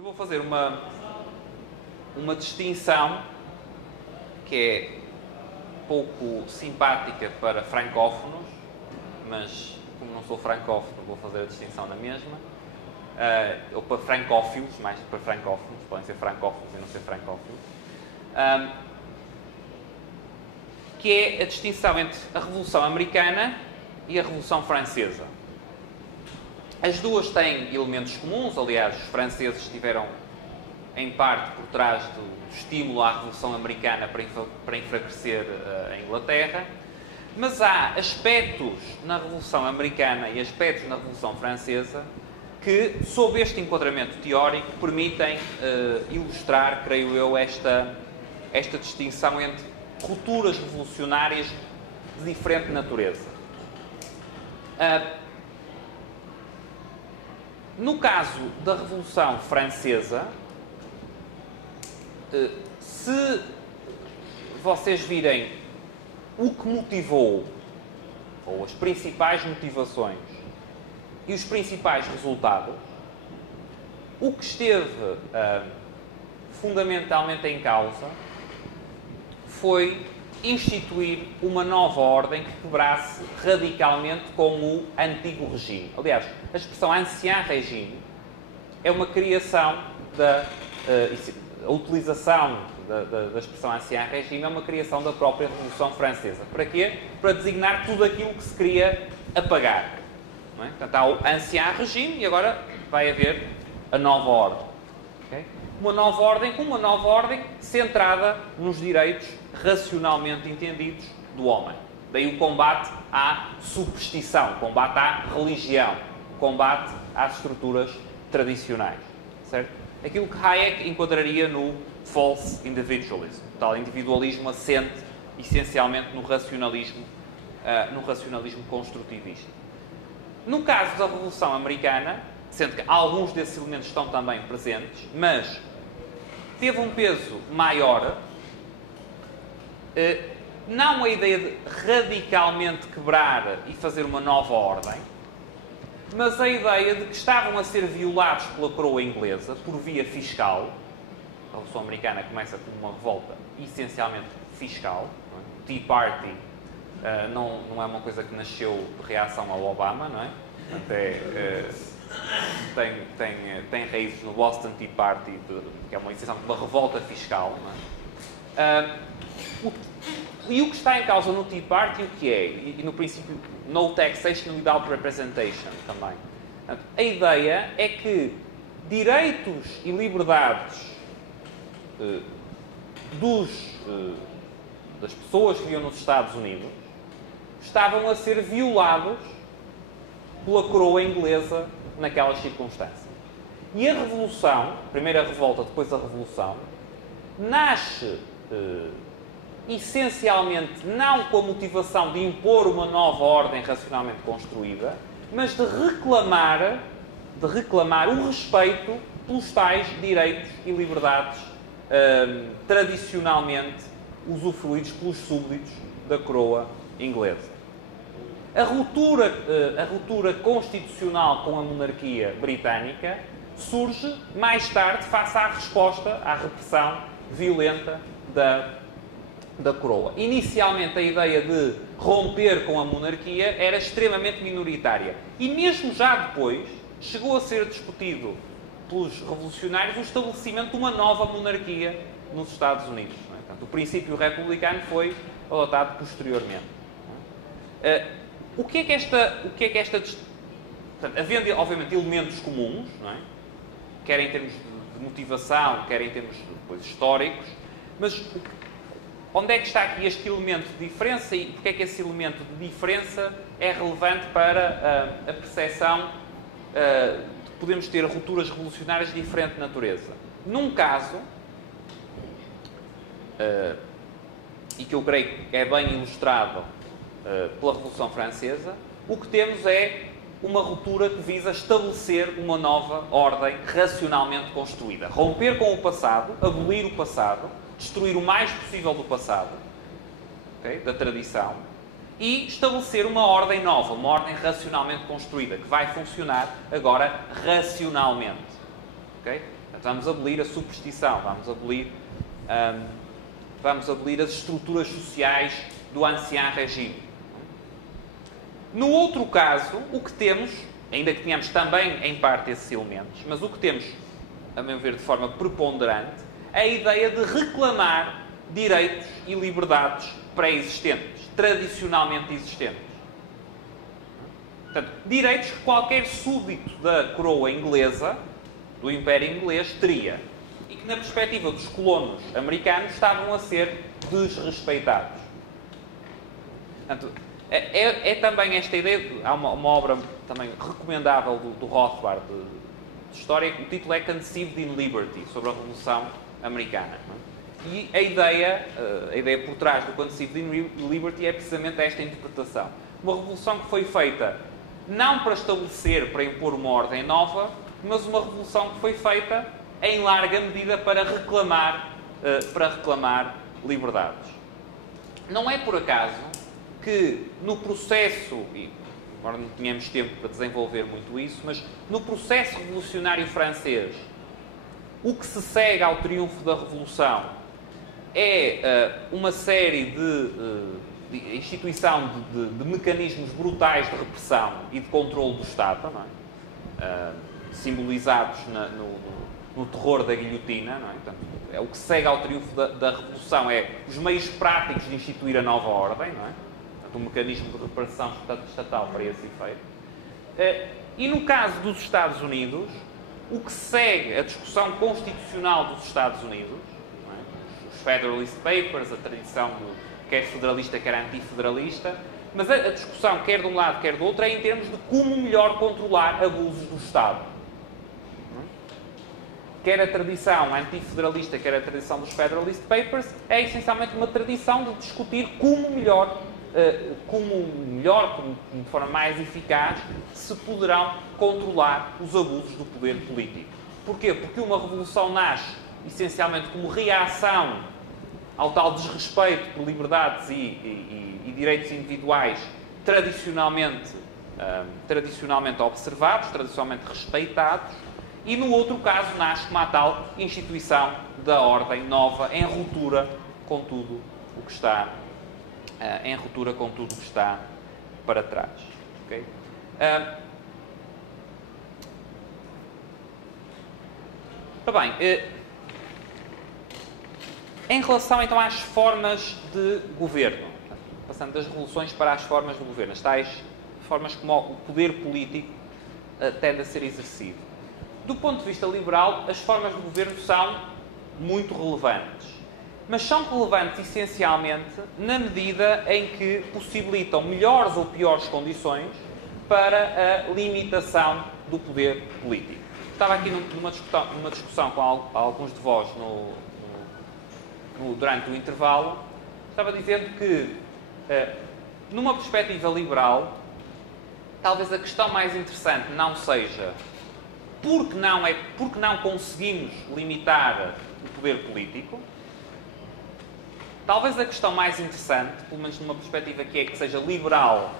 Eu vou fazer uma distinção que é pouco simpática para francófonos, mas como não sou francófono, vou fazer a distinção na mesma. Ou para francófilos, mais do que para francófonos, podem ser francófonos e não ser francófilos. Que é a distinção entre a Revolução Americana e a Revolução Francesa. As duas têm elementos comuns, aliás, os franceses estiveram em parte por trás do estímulo à Revolução Americana para enfraquecer a Inglaterra, mas há aspectos na Revolução Americana e aspectos na Revolução Francesa que, sob este enquadramento teórico, permitem ilustrar, creio eu, esta distinção entre culturas revolucionárias de diferente natureza. No caso da Revolução Francesa, se vocês virem o que motivou, ou as principais motivações e os principais resultados, o que esteve fundamentalmente em causa foi instituir uma nova ordem que quebrasse radicalmente com o antigo regime. Aliás, a expressão ancien régime é uma criação a utilização da expressão ancien régime é uma criação da própria Revolução Francesa. Para quê? Para designar tudo aquilo que se queria apagar. Não é? Portanto, há o ancien régime e agora vai haver a nova ordem. Okay? Uma nova ordem centrada nos direitos racionalmente entendidos do homem. Daí o combate à superstição, o combate à religião, o combate às estruturas tradicionais. Certo? Aquilo que Hayek enquadraria no false individualism, o tal individualismo assente essencialmente no racionalismo construtivista. No caso da Revolução Americana, sendo que alguns desses elementos estão também presentes, mas teve um peso maior, não a ideia de radicalmente quebrar e fazer uma nova ordem, mas a ideia de que estavam a ser violados pela coroa inglesa por via fiscal. A Revolução Americana começa com uma revolta essencialmente fiscal. O Tea Party não é uma coisa que nasceu de reação ao Obama, não é? Até tem raízes no Boston Tea Party, que é essencialmente uma revolta fiscal. Não é? E o que está em causa no Tea Party, o que é? E no princípio, no taxation without representation também. Portanto, a ideia é que direitos e liberdades das pessoas que viviam nos Estados Unidos estavam a ser violados pela coroa inglesa naquelas circunstâncias. E a Revolução, a primeira revolta, depois a Revolução, nasce essencialmente não com a motivação de impor uma nova ordem racionalmente construída, mas de reclamar o respeito pelos tais direitos e liberdades tradicionalmente usufruídos pelos súbditos da coroa inglesa. A ruptura constitucional com a monarquia britânica surge mais tarde face à resposta à repressão violenta da coroa. Inicialmente a ideia de romper com a monarquia era extremamente minoritária. E mesmo já depois chegou a ser discutido pelos revolucionários o estabelecimento de uma nova monarquia nos Estados Unidos. Não é? Portanto, o princípio republicano foi adotado posteriormente. O que é que esta... Portanto, havendo, obviamente, elementos comuns, não é? Quer em termos de motivação, quer em termos depois históricos, mas onde é que está aqui este elemento de diferença e porque é que esse elemento de diferença é relevante para a percepção de que podemos ter rupturas revolucionárias de diferente natureza? Num caso, e que eu creio que é bem ilustrado pela Revolução Francesa, o que temos é uma ruptura que visa estabelecer uma nova ordem racionalmente construída. Romper com o passado, abolir o passado, destruir o mais possível do passado, okay, da tradição, e estabelecer uma ordem nova, uma ordem racionalmente construída, que vai funcionar agora racionalmente. Okay? Portanto, vamos abolir a superstição, vamos abolir as estruturas sociais do ancien regime. No outro caso, o que temos, ainda que tenhamos também em parte esses elementos, mas o que temos, a meu ver, de forma preponderante, é a ideia de reclamar direitos e liberdades pré-existentes, tradicionalmente existentes. Portanto, direitos que qualquer súbdito da coroa inglesa, do Império Inglês, teria. E que, na perspectiva dos colonos americanos, estavam a ser desrespeitados. Portanto, é também esta ideia... Há uma obra também recomendável do Rothbard de história, o título é Conceived in Liberty, sobre a Revolução Americana. E a ideia por trás do Conceived in Liberty é precisamente esta interpretação. Uma revolução que foi feita não para estabelecer, para impor uma ordem nova, mas uma revolução que foi feita em larga medida para reclamar liberdades. Não é por acaso que no processo, e agora não tínhamos tempo para desenvolver muito isso, mas no processo revolucionário francês, o que se segue ao triunfo da Revolução é uma série de instituição de mecanismos brutais de repressão e de controle do Estado, não é? Simbolizados no terror da guilhotina. Não é? Portanto, o que segue ao triunfo da Revolução é os meios práticos de instituir a nova ordem, não é? Portanto, um mecanismo de repressão estatal para esse efeito. E no caso dos Estados Unidos, o que segue a discussão constitucional dos Estados Unidos, não é? Os Federalist Papers, a tradição quer federalista, quer antifederalista, mas a discussão, quer de um lado, quer do outro, é em termos de como melhor controlar abusos do Estado. Quer a tradição antifederalista, quer a tradição dos Federalist Papers, é essencialmente uma tradição de discutir como melhor, de forma mais eficaz, se poderão controlar os abusos do poder político. Porquê? Porque uma revolução nasce essencialmente como reação ao tal desrespeito por liberdades e direitos individuais tradicionalmente observados, tradicionalmente respeitados, e no outro caso nasce como a tal instituição da ordem nova em ruptura com tudo o que está para trás. Okay? Bem, em relação então às formas de governo, passando das revoluções para as formas de governo, as tais formas como o poder político tende a ser exercido. Do ponto de vista liberal, as formas de governo são muito relevantes. Mas são relevantes essencialmente na medida em que possibilitam melhores ou piores condições para a limitação do poder político. Estava aqui numa discussão com alguns de vós durante o intervalo, estava dizendo que, numa perspectiva liberal, talvez a questão mais interessante não seja porque não conseguimos limitar o poder político. Talvez a questão mais interessante, pelo menos numa perspectiva que seja liberal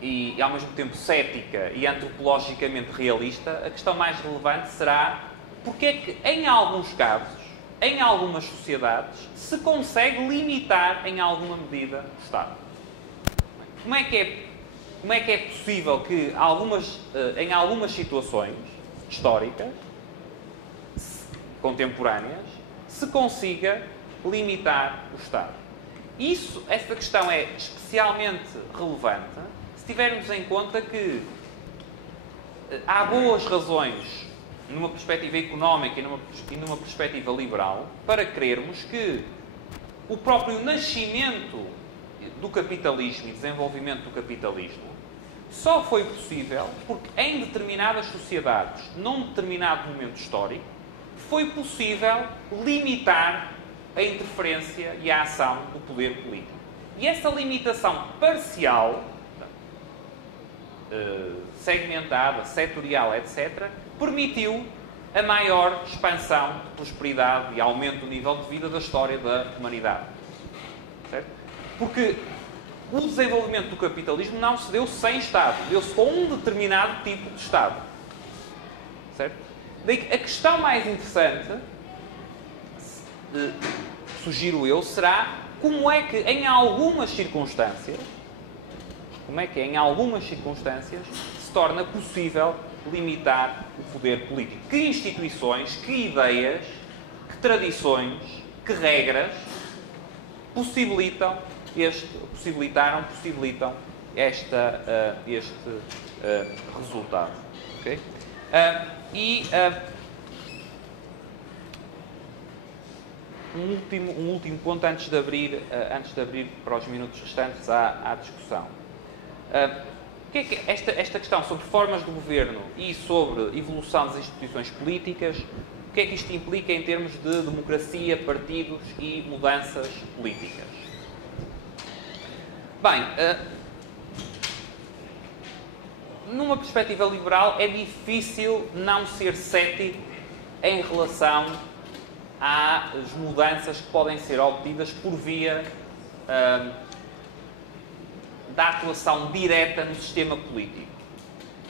e ao mesmo tempo cética e antropologicamente realista, a questão mais relevante será porque é que em alguns casos, em algumas sociedades, se consegue limitar em alguma medida o Estado. Como é que é possível que em algumas situações históricas, contemporâneas, se consiga limitar o Estado? Essa questão é especialmente relevante se tivermos em conta que há boas razões, numa perspectiva económica e numa perspectiva liberal, para crermos que o próprio nascimento do capitalismo e desenvolvimento do capitalismo só foi possível porque em determinadas sociedades, num determinado momento histórico, foi possível limitar a interferência e a ação do poder político. E essa limitação parcial, segmentada, setorial, etc., permitiu a maior expansão de prosperidade e aumento do nível de vida da história da humanidade. Certo? Porque o desenvolvimento do capitalismo não se deu sem Estado, deu-se com um determinado tipo de Estado. Certo? A questão mais interessante, sugiro eu, será como é que em algumas circunstâncias se torna possível limitar o poder político. Que instituições, que ideias, que tradições, que regras possibilitam este resultado. Okay? Um último ponto antes de abrir para os minutos restantes à discussão. Que é que esta questão sobre formas de governo e sobre evolução das instituições políticas, o que é que isto implica em termos de democracia, partidos e mudanças políticas? Bem, numa perspectiva liberal é difícil não ser cético em relação às mudanças que podem ser obtidas por via da atuação direta no sistema político.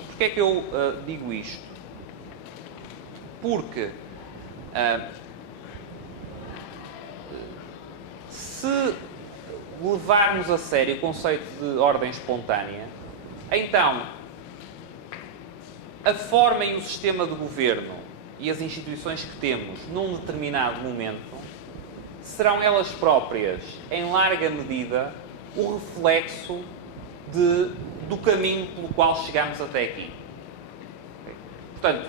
Porquê é que eu digo isto? Porque se levarmos a sério o conceito de ordem espontânea, então a forma e o sistema de governo e as instituições que temos num determinado momento serão elas próprias, em larga medida, o reflexo do caminho pelo qual chegamos até aqui. Portanto,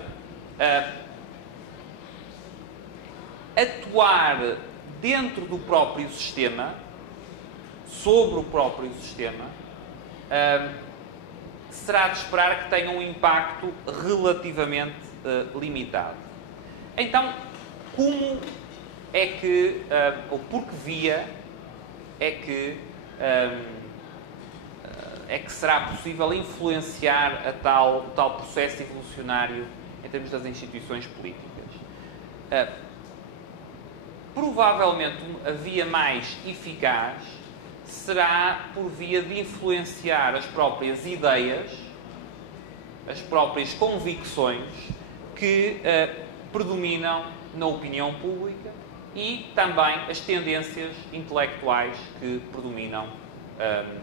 atuar dentro do próprio sistema, sobre o próprio sistema, será de esperar que tenha um impacto relativamente limitado. Então, como é que, ou por que via é que será possível influenciar o tal processo evolucionário em termos das instituições políticas? Provavelmente a via mais eficaz será por via de influenciar as próprias ideias, as próprias convicções que predominam na opinião pública e também as tendências intelectuais que predominam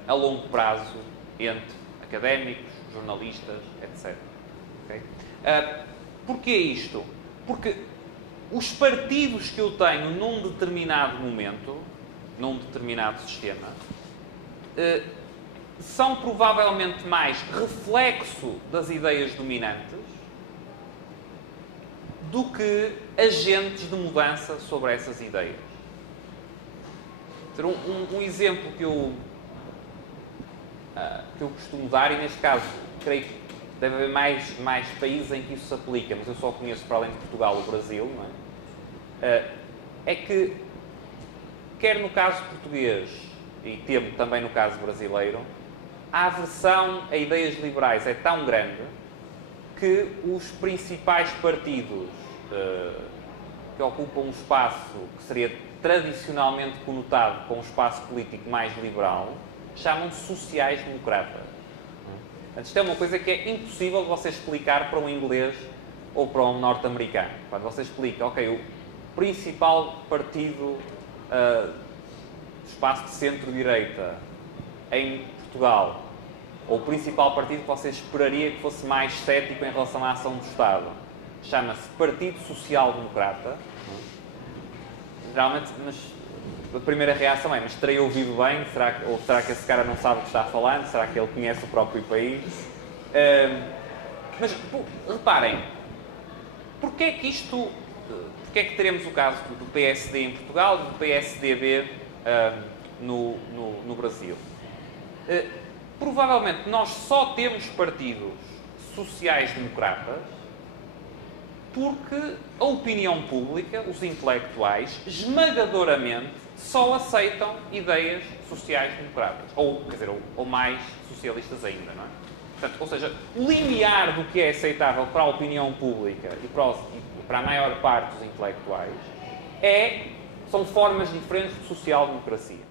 a longo prazo entre académicos, jornalistas, etc. Okay? Porquê isto? Porque os partidos que eu tenho num determinado momento, num determinado sistema, são provavelmente mais reflexo das ideias dominantes do que agentes de mudança sobre essas ideias. Um exemplo que eu costumo dar, e neste caso creio que deve haver mais países em que isso se aplica, mas eu só conheço, para além de Portugal, o Brasil, não é? É que, quer no caso português e temo também no caso brasileiro, a aversão a ideias liberais é tão grande que os principais partidos que ocupam um espaço que seria tradicionalmente conotado com um espaço político mais liberal chamam-se sociais-democratas. Isto é uma coisa que é impossível de você explicar para um inglês ou para um norte-americano. Quando você explica, ok, o principal partido do espaço de centro-direita em Portugal, ou o principal partido que você esperaria que fosse mais cético em relação à ação do Estado, chama-se Partido Social Democrata. Geralmente, mas a primeira reação é, mas terei ouvido bem? Ou será que esse cara não sabe o que está falando? Será que ele conhece o próprio país? Mas, reparem, porquê é que teremos o caso do PSD em Portugal e do PSDB no Brasil? Provavelmente nós só temos partidos sociais-democratas porque a opinião pública, os intelectuais, esmagadoramente só aceitam ideias sociais-democratas. Ou, quer dizer, ou mais socialistas ainda, não é? Portanto, ou seja, o limiar do que é aceitável para a opinião pública e para a maior parte dos intelectuais são formas diferentes de social-democracia.